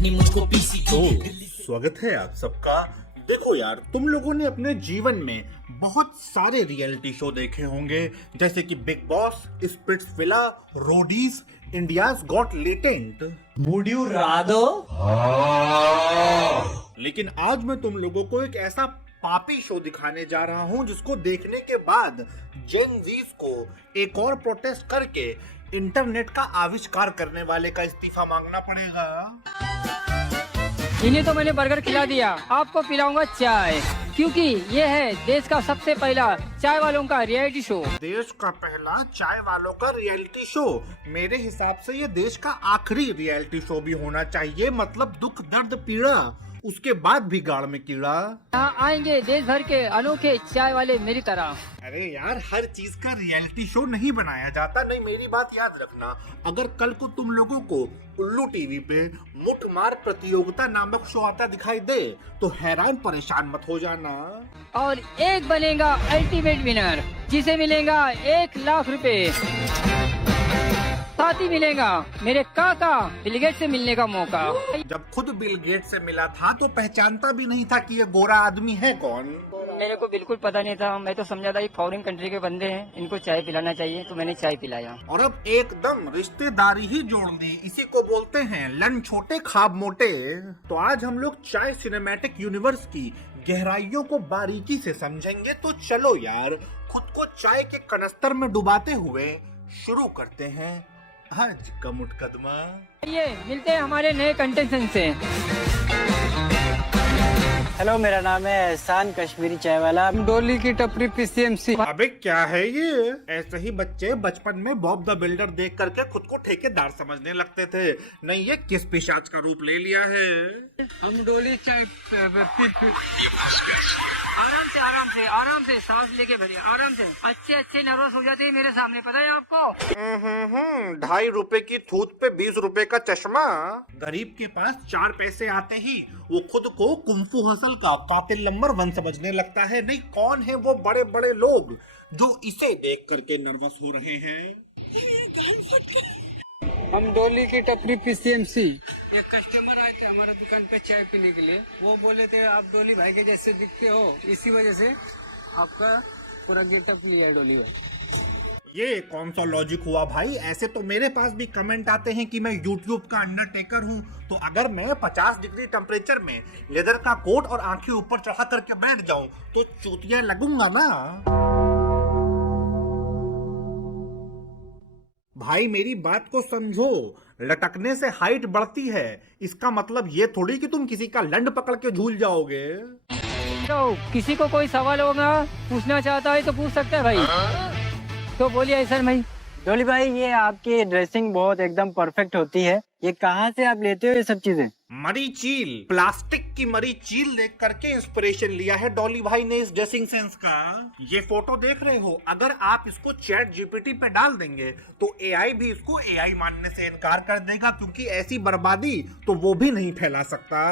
कहनी मुझको पीसी तो स्वागत है आप सबका। देखो यार, तुम लोगों ने अपने जीवन में बहुत सारे रियलिटी शो देखे होंगे, जैसे कि big boss, Splitsvilla, Roadies, India's got latent. Would you rather? लेकिन आज मैं तुम लोगों को एक ऐसा पापी शो दिखाने जा रहा हूं जिसको देखने के बाद जेन जीज को एक और प्रोटेस्ट करके इंटरनेट का आविष्कार करने वाले का इस्तीफा मांगना पड़ेगा। इन्हें तो मैंने बर्गर खिला दिया, आपको पिलाऊंगा चाय, क्योंकि ये है देश का सबसे पहला चाय वालों का रियलिटी शो। देश का पहला चाय वालों का रियलिटी शो? मेरे हिसाब से ये देश का आखिरी रियलिटी शो भी होना चाहिए। मतलब दुख दर्द पीड़ा, उसके बाद भी गाड़ में कीड़ा। यहाँ आएंगे देश भर के अनोखे चाय वाले मेरी तरह। अरे यार, हर चीज का रियलिटी शो नहीं बनाया जाता। नहीं, मेरी बात याद रखना, अगर कल को तुम लोगों को उल्लू टीवी पे मुठमार प्रतियोगिता नामक शो आता दिखाई दे तो हैरान परेशान मत हो जाना। और एक बनेगा अल्टीमेट विनर, जिसे मिलेगा 1,00,000 रुपए। साथ ही मिलेगा मेरे काका बिल गेट्स से मिलने का मौका। जब खुद बिल गेट्स से मिला था तो पहचानता भी नहीं था कि ये गोरा आदमी है कौन। मेरे को बिल्कुल पता नहीं था, मैं तो समझा था ये फॉरेन कंट्री के बंदे हैं, इनको चाय पिलाना चाहिए, तो मैंने चाय पिलाया। और अब एकदम रिश्तेदारी ही जोड़ दी। इसी को बोलते हैं लन छोटे ख्वाब मोटे। तो आज हम लोग चाय सिनेमैटिक यूनिवर्स की गहराइयों को बारीकी से समझेंगे। तो चलो यार, खुद को चाय के कनस्तर में डुबाते हुए शुरू करते हैं आज का मुकदमा। ये मिलते हैं हमारे नए कंटेस्टेंट से। हेलो, मेरा नाम है एहसान, कश्मीरी चाय वाला, डोली की टपरी PCMC। अबे क्या है ये? ऐसे ही बच्चे बचपन में बॉब द बिल्डर देख करके खुद को ठेकेदार समझने लगते थे। नहीं, ये किस पिशाच का रूप ले लिया है? हम डोली चाय आराम से सांस लेके भरिए, आराम से। अच्छे नर्वस हो जाते हैं मेरे सामने, पता है आपको? 2.5 रुपए की थूत पे 20 रुपए का चश्मा। गरीब के पास 4 पैसे आते ही वो खुद को कुंफू हसल का कातिल नंबर 1 समझने लगता है। नहीं, कौन है वो बड़े बड़े लोग जो इसे देख करके नर्वस हो रहे हैं? हम डोली की टपरी PCMC। एक कस्टमर आए थे हमारे दुकान पे चाय पीने के लिए, वो बोले थे आप डोली भाई के जैसे दिखते हो, इसी वजह से आपका पूरा गेटअप लिया है डोली भाई। ये कौन सा लॉजिक हुआ भाई? ऐसे तो मेरे पास भी कमेंट आते हैं कि मैं YouTube का अंडरटेकर हूँ, तो अगर मैं 50 डिग्री टेम्परेचर में लेदर का कोट और आंखें ऊपर चढ़ा करके बैठ जाऊं तो चूतिया लगूंगा ना। भाई मेरी बात को समझो, लटकने से हाइट बढ़ती है, इसका मतलब ये थोड़ी कि तुम किसी का लंड पकड़ के झूल जाओगे। तो किसी को कोई सवाल होगा, पूछना चाहता है तो पूछ सकता है भाई। तो बोलिए ऐसा भाई। डोली भाई, ये आपकी ड्रेसिंग बहुत एकदम परफेक्ट होती है, ये कहाँ से आप लेते हो ये सब चीजें? मरी चील, प्लास्टिक की मरी चील देख करके इंस्पिरेशन लिया है डॉली भाई ने इस ड्रेसिंग सेंस का। ये फोटो देख रहे हो, अगर आप इसको चैट जीपीटी पे डाल देंगे तो एआई भी इसको एआई मानने से इनकार कर देगा, क्योंकि ऐसी बर्बादी तो वो भी नहीं फैला सकता।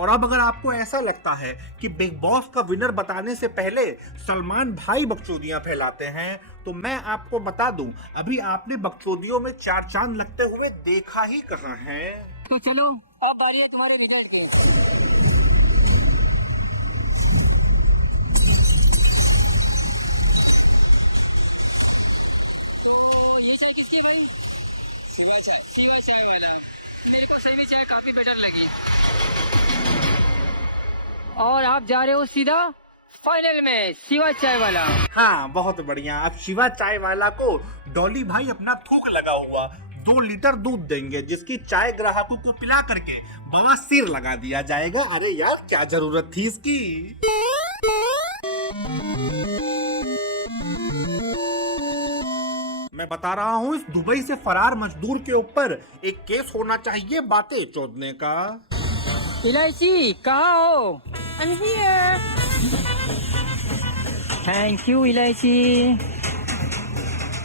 और अब अगर आपको ऐसा लगता है कि बिग बॉस का विनर बताने से पहले सलमान भाई बकचोदियां फैलाते हैं, तो मैं आपको बता दूं, अभी आपने बकचोदियों में 4 चांद लगते हुए देखा ही कहाँ है। तो चलो, अब बारी है तुम्हारे रिजल्ट के। तो ये चाय किसकी है भाई? शिवा चाय वाला। मेरे को सही में चाय काफी बेटर लगी। और आप जा रहे हो सीधा फाइनल में शिवा चाय वाला। हाँ, बहुत बढ़िया। अब शिवा चाय वाला को डॉली भाई अपना थूक लगा हुआ 2 लीटर दूध देंगे, जिसकी चाय ग्राहकों को पिला करके बवासीर लगा दिया जाएगा। अरे यार, क्या जरूरत थी इसकी? मैं बता रहा हूँ, इस दुबई से फरार मजदूर के ऊपर एक केस होना चाहिए बातें चोदने का। इलायची कहाँ हो? I'm here. थैंक यू इलायची।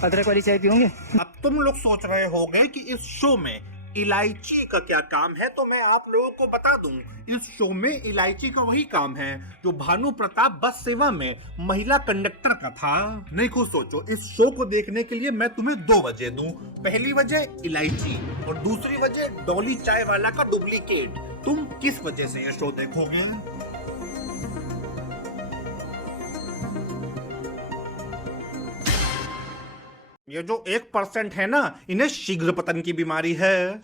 अदरक वाली चाय पियोगे? अब तुम लोग सोच रहे होंगे कि इस शो में इलायची का क्या काम है, तो मैं आप लोगों को बता दूं, इस शो में इलायची का वही काम है जो भानु प्रताप बस सेवा में महिला कंडक्टर का था। नहीं, खुद सोचो, इस शो को देखने के लिए मैं तुम्हें 2 वजह दूं। पहली वजह इलायची और दूसरी वजह डॉली चाय वाला का डुप्लीकेट। तुम किस वजह से ये शो देखोगे? ये जो 1% है ना, इन्हें शीघ्र पतन की बीमारी है।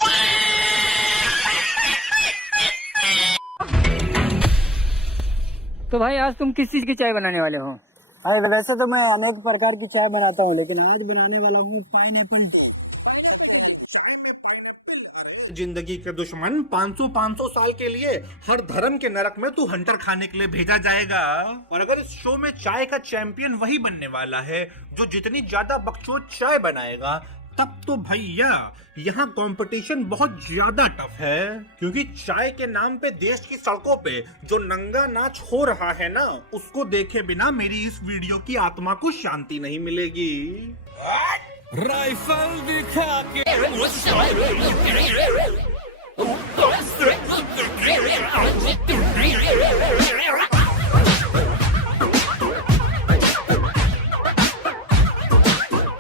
तो भाई आज तुम किस चीज की चाय बनाने वाले हो? अरे वैसे तो मैं अनेक प्रकार की चाय बनाता हूँ, लेकिन आज बनाने वाला हूँ पाइनएप्पल टी। जिंदगी के दुश्मन 500 साल के लिए हर धर्म के नरक में तू हंटर खाने के लिए भेजा जाएगा। और अगर इस शो में चाय का चैंपियन वही बनने वाला है जो जितनी ज्यादा बकचोद चाय बनाएगा, तब तो भैया यहाँ कंपटीशन बहुत ज्यादा टफ है। क्योंकि चाय के नाम पे देश की सड़कों पे जो नंगा नाच हो रहा है ना, उसको देखे बिना मेरी इस वीडियो की आत्मा को शांति नहीं मिलेगी। राइफल दिखा के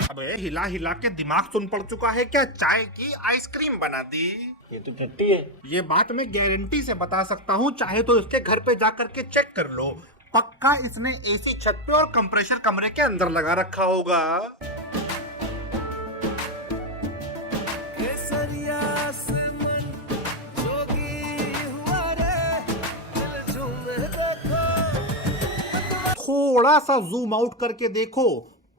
अबे हिला हिला के दिमाग सुन पड़ चुका है क्या? चाय की आइसक्रीम बना दी। ये तो टट्टी है। ये बात मैं गारंटी से बता सकता हूँ, चाहे तो इसके घर पे जाकर के चेक कर लो। पक्का इसने एसी छत पे और कंप्रेसर कमरे के अंदर लगा रखा होगा। थोड़ा सा जूम आउट करके देखो,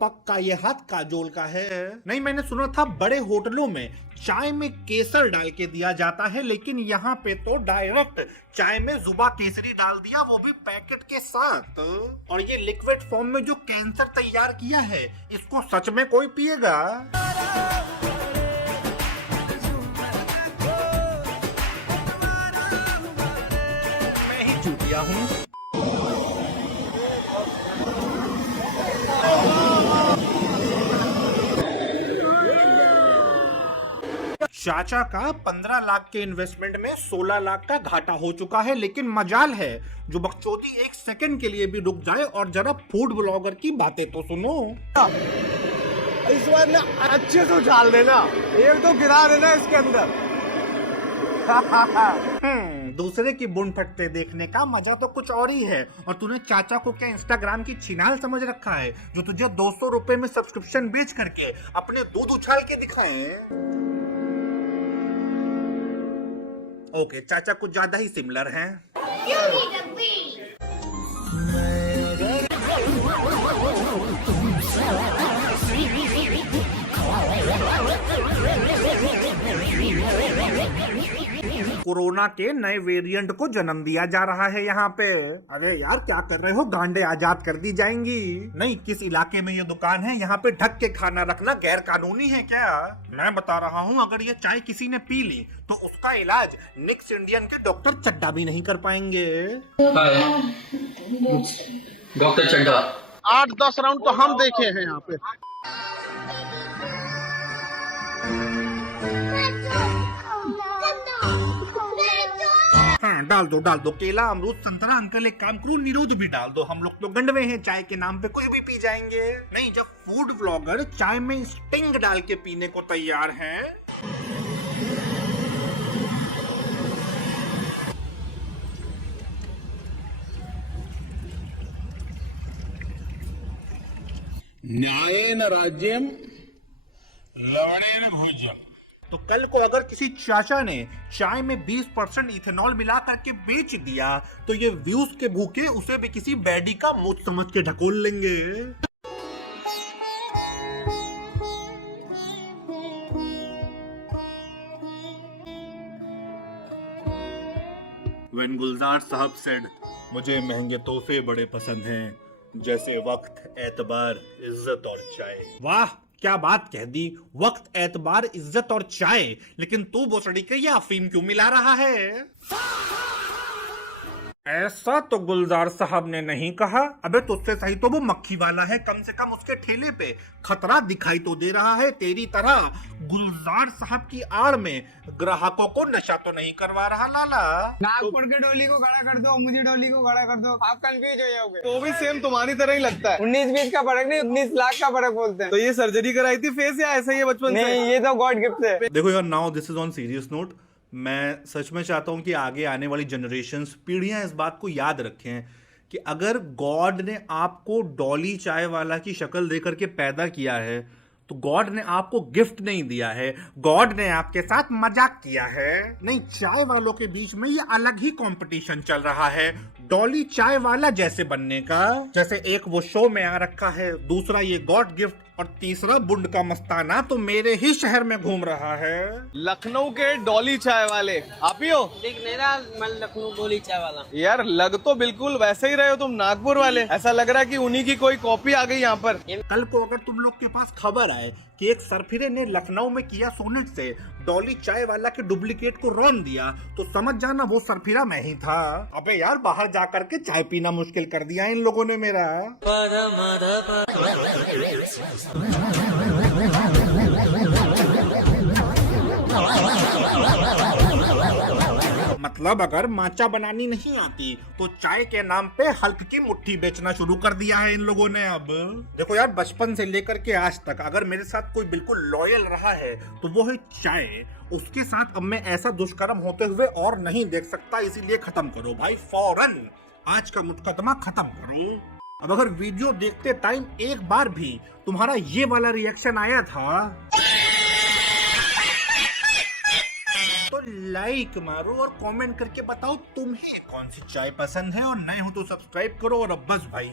पक्का ये हाथ काजोल का है। नहीं, मैंने सुना था बड़े होटलों में चाय में केसर डाल के दिया जाता है, लेकिन यहाँ पे तो डायरेक्ट चाय में जुबा केसरी डाल दिया, वो भी पैकेट के साथ। और ये लिक्विड फॉर्म में जो कैंसर तैयार किया है, इसको सच में कोई पिएगा? मैं ही चूतिया हूँ। चाचा का 15 लाख के इन्वेस्टमेंट में 16 लाख का घाटा हो चुका है, लेकिन मजाल है जो बकचोदी एक सेकंड के लिए भी रुक जाए और जरा फूड ब्लॉगर की बातें तो सुनो। इस बार ना अच्छे से उछाल देना, एक तो गिरा देना इसके अंदर। दूसरे की बुन फटते देखने का मजा तो कुछ और ही है। और तूने चाचा को क्या इंस्टाग्राम की छिनाल समझ रखा है, जो तुझे 200 रुपए में सब्सक्रिप्शन बेच करके अपने दूध उछाल के दिखाएं? ओके, चाचा कुछ ज्यादा ही सिमिलर हैं। कोरोना के नए वेरिएंट को जन्म दिया जा रहा है यहाँ पे। अरे यार क्या कर रहे हो, गांडे आजाद कर दी जाएंगी। नहीं, किस इलाके में ये दुकान है, यहाँ पे ढक के खाना रखना गैर कानूनी है क्या? मैं बता रहा हूँ, अगर ये चाय किसी ने पी ली तो उसका इलाज निक्स इंडियन के डॉक्टर चड्डा भी नहीं कर पाएंगे। डॉक्टर चड्डा 8-10 राउंड तो हम देखे हैं यहाँ पे। हाँ, डाल दो केला, अमरूद, संतरा। अंकल एक काम करो, निरोध भी डाल दो। हम लोग तो गंडवे हैं, चाय के नाम पे कुछ भी पी जाएंगे। नहीं, जब फूड व्लॉगर चाय में स्टिंग डाल के पीने को तैयार हैं। न्यायेन राज्यम लवणेन भोज्यम। तो कल को अगर किसी चाचा ने चाय में 20% इथेनॉल मिला करके बेच दिया, तो ये व्यूज के भूखे उसे भी किसी बैडी का मुंह समझ के ढकोल लेंगे। When गुलजार साहब said, मुझे महंगे तोहफे बड़े पसंद हैं, जैसे वक्त, एतबार, इज्जत और चाय। वाह क्या बात कह दी, वक्त, एतबार, इज्जत और चाय। लेकिन तू बोसड़ी के ये अफीम क्यों मिला रहा है? ऐसा तो गुलजार साहब ने नहीं कहा। अबे तुझसे सही तो वो मक्खी वाला है, कम से कम उसके ठेले पे खतरा दिखाई तो दे रहा है। तेरी तरह गुलजार साहब की आड़ में ग्राहकों को नशा तो नहीं करवा रहा लाला। नागपुर के डोली को खड़ा कर दो, मुझे डोली को खड़ा कर दो, आप कंफ्यूज हो जाओगे। तो भी सेम तुम्हारी तरह ही लगता है। 19-20 का फर्क नहीं, 19 लाख का फर्क बोलते हैं। तो ये सर्जरी कराई थी फेस या ऐसा ही बचपन से? नहीं, ये तो गॉड गिफ्ट है। देखो यार, now this is on serious note. मैं सच में चाहता हूँ कि आगे आने वाली जनरेशन्स, पीढ़ियाँ इस बात को याद रखें कि अगर गॉड ने आपको डॉली चाय वाला की शक्ल देकर के पैदा किया है तो गॉड ने आपको गिफ्ट नहीं दिया है, गॉड ने आपके साथ मजाक किया है। नहीं, चाय वालों के बीच में ये अलग ही कंपटीशन चल रहा है डॉली चाय वाला जैसे बनने का। जैसे एक वो शो में आ रखा है, दूसरा ये गॉड गिफ्ट, और तीसरा बुंड का मस्ताना तो मेरे ही शहर में घूम रहा है। लखनऊ के डॉली चाय वाले आप ही हो? देख नहीं रहा मैं लखनऊ डोली चाय वाला। यार लग तो बिल्कुल वैसे ही रहे हो तुम, नागपुर वाले। ऐसा लग रहा है कि उन्हीं की कोई कॉपी आ गई यहाँ पर। कल को अगर तुम लोग के पास खबर आए कि एक सरफिरे ने लखनऊ में किया सोनेट से डॉली चाय वाला के डुप्लीकेट को रौन दिया, तो समझ जाना वो सरफिरा मैं ही था। अबे यार, बाहर जा करके चाय पीना मुश्किल कर दिया इन लोगों ने मेरा। मतलब अगर माचा बनानी नहीं आती तो चाय के नाम पे हल्क की मुट्ठी बेचना शुरू कर दिया है इन लोगों ने। अब देखो यार, बचपन से लेकर के आज तक अगर मेरे साथ कोई बिल्कुल लॉयल रहा है तो वो है चाय। उसके साथ अब मैं ऐसा दुष्कर्म होते हुए और नहीं देख सकता, इसीलिए खत्म करो भाई, फौरन आज का मुकदमा खत्म करो। अब अगर वीडियो देखते टाइम एक बार भी तुम्हारा ये वाला रिएक्शन आया था तो लाइक मारो और कमेंट करके बताओ तुम्हें कौन सी चाय पसंद है, और नए हो तो सब्सक्राइब करो। और अब बस भाई,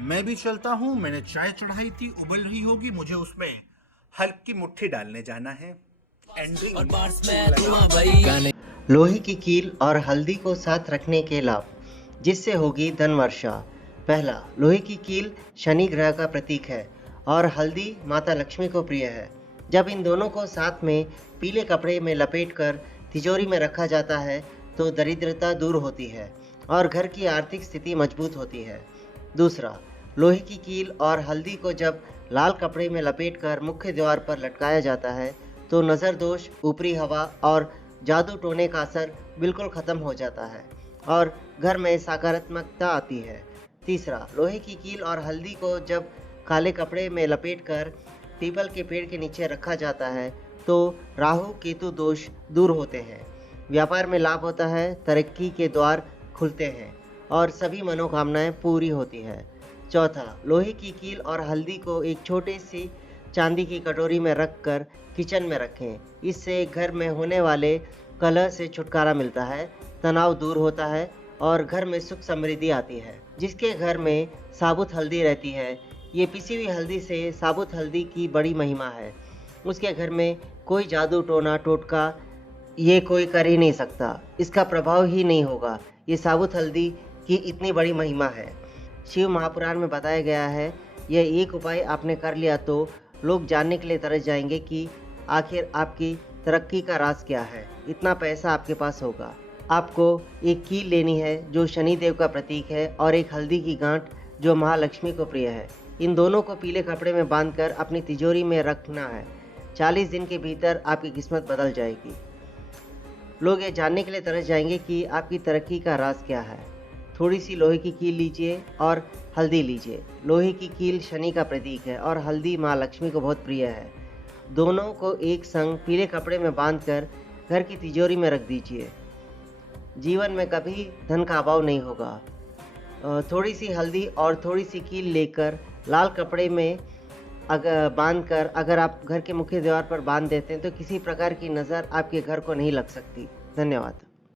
मैं भी चलता हूँ, मैंने चाय चढ़ाई थी, उबल रही होगी, मुझे उसमें हल्की मुट्ठी डालने जाना है। लोहे की कील और हल्दी को साथ रखने के लाभ, जिससे होगी धन वर्षा। पहला, लोहे की कील शनि ग्रह का प्रतीक है और हल्दी माता लक्ष्मी को प्रिय है। जब इन दोनों को साथ में पीले कपड़े में लपेटकर तिजोरी में रखा जाता है तो दरिद्रता दूर होती है और घर की आर्थिक स्थिति मजबूत होती है। दूसरा, लोहे की कील और हल्दी को जब लाल कपड़े में लपेटकर मुख्य द्वार पर लटकाया जाता है तो नज़र दोष, ऊपरी हवा और जादू टोने का असर बिल्कुल ख़त्म हो जाता है और घर में सकारात्मकता आती है। तीसरा, लोहे की कील और हल्दी को जब काले कपड़े में लपेटकर पीपल के पेड़ के नीचे रखा जाता है तो राहु केतु दोष दूर होते हैं, व्यापार में लाभ होता है, तरक्की के द्वार खुलते हैं और सभी मनोकामनाएं पूरी होती है। चौथा, लोहे की कील और हल्दी को एक छोटी सी चांदी की कटोरी में रखकर किचन में रखें। इससे घर में होने वाले कलह से छुटकारा मिलता है, तनाव दूर होता है और घर में सुख समृद्धि आती है। जिसके घर में साबुत हल्दी रहती है, ये पिसी हुई हल्दी से साबुत हल्दी की बड़ी महिमा है। उसके घर में कोई जादू टोना टोटका ये कोई कर ही नहीं सकता, इसका प्रभाव ही नहीं होगा। ये साबुत हल्दी की इतनी बड़ी महिमा है। शिव महापुराण में बताया गया है, यह एक उपाय आपने कर लिया तो लोग जानने के लिए तरस जाएंगे कि आखिर आपकी तरक्की का राज क्या है। इतना पैसा आपके पास होगा। आपको एक कील लेनी है जो शनिदेव का प्रतीक है और एक हल्दी की गांठ जो महालक्ष्मी को प्रिय है। इन दोनों को पीले कपड़े में बांधकर अपनी तिजोरी में रखना है। 40 दिन के भीतर आपकी किस्मत बदल जाएगी। लोग ये जानने के लिए तरस जाएंगे कि आपकी तरक्की का राज क्या है। थोड़ी सी लोहे की कील लीजिए और हल्दी लीजिए। लोहे की कील शनि का प्रतीक है और हल्दी माँ लक्ष्मी को बहुत प्रिय है। दोनों को एक संग पीले कपड़े में बांधकर घर की तिजोरी में रख दीजिए। जीवन में कभी धन का अभाव नहीं होगा। थोड़ी सी हल्दी और थोड़ी सी कील लेकर लाल कपड़े में बांधकर अगर आप घर के मुख्य द्वार पर बांध देते हैं तो किसी प्रकार की नज़र आपके घर को नहीं लग सकती। धन्यवाद।